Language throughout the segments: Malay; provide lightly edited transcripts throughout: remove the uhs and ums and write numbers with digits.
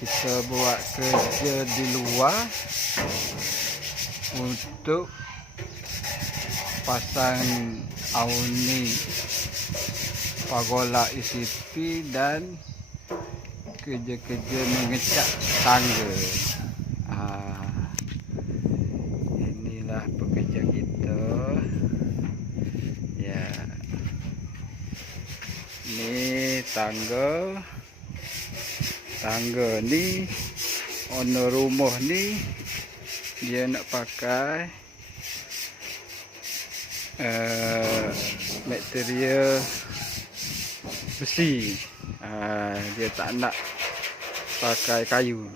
kita buat kerja di luar untuk pasang awning, pagola ICP dan kerja-kerja mengecat tangga. Inilah pekerja kita. Ya. Ni tangga. Tangga ni owner rumah ni dia nak pakai material besi. Dia tak nak pakai kayu.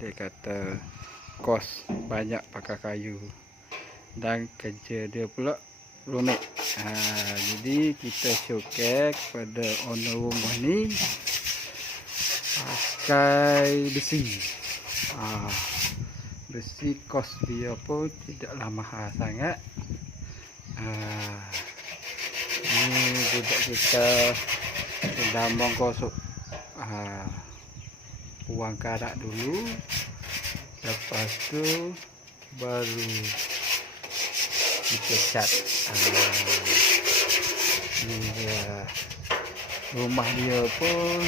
Dia kata kos banyak pakai kayu dan kerja dia pula rumit. Jadi kita showcase kepada owner rumah ni pakai besi. Besi kos dia pun tidaklah mahal sangat. Ni budak kita sedang menggosok buang karat dulu, lepas tu baru kita cat. Ni dia rumah dia pun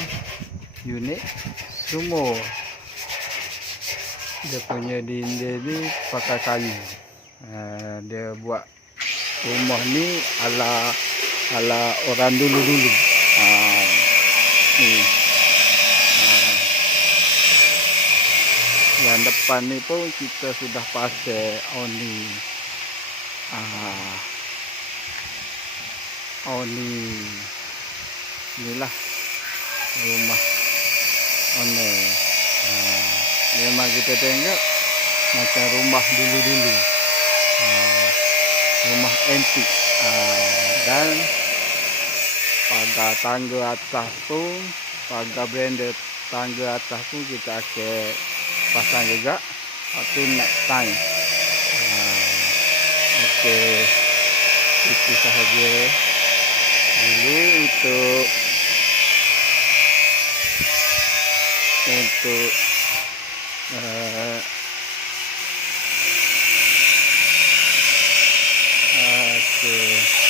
unik, semua dia punya dinding ni pakai kayu. Dia buat rumah ni ala orang dulu-dulu. Ni yang depan ni pun kita sudah pasang awning. Awning. Inilah rumah owner. Memang kita tengok macam rumah dulu-dulu. Rumah antik. Dan pagar tangga atas pun, pagar blender tangga atas pun kita akan pasang juga. Tapi next time. Okey, itu sahaja dulu untuk okey.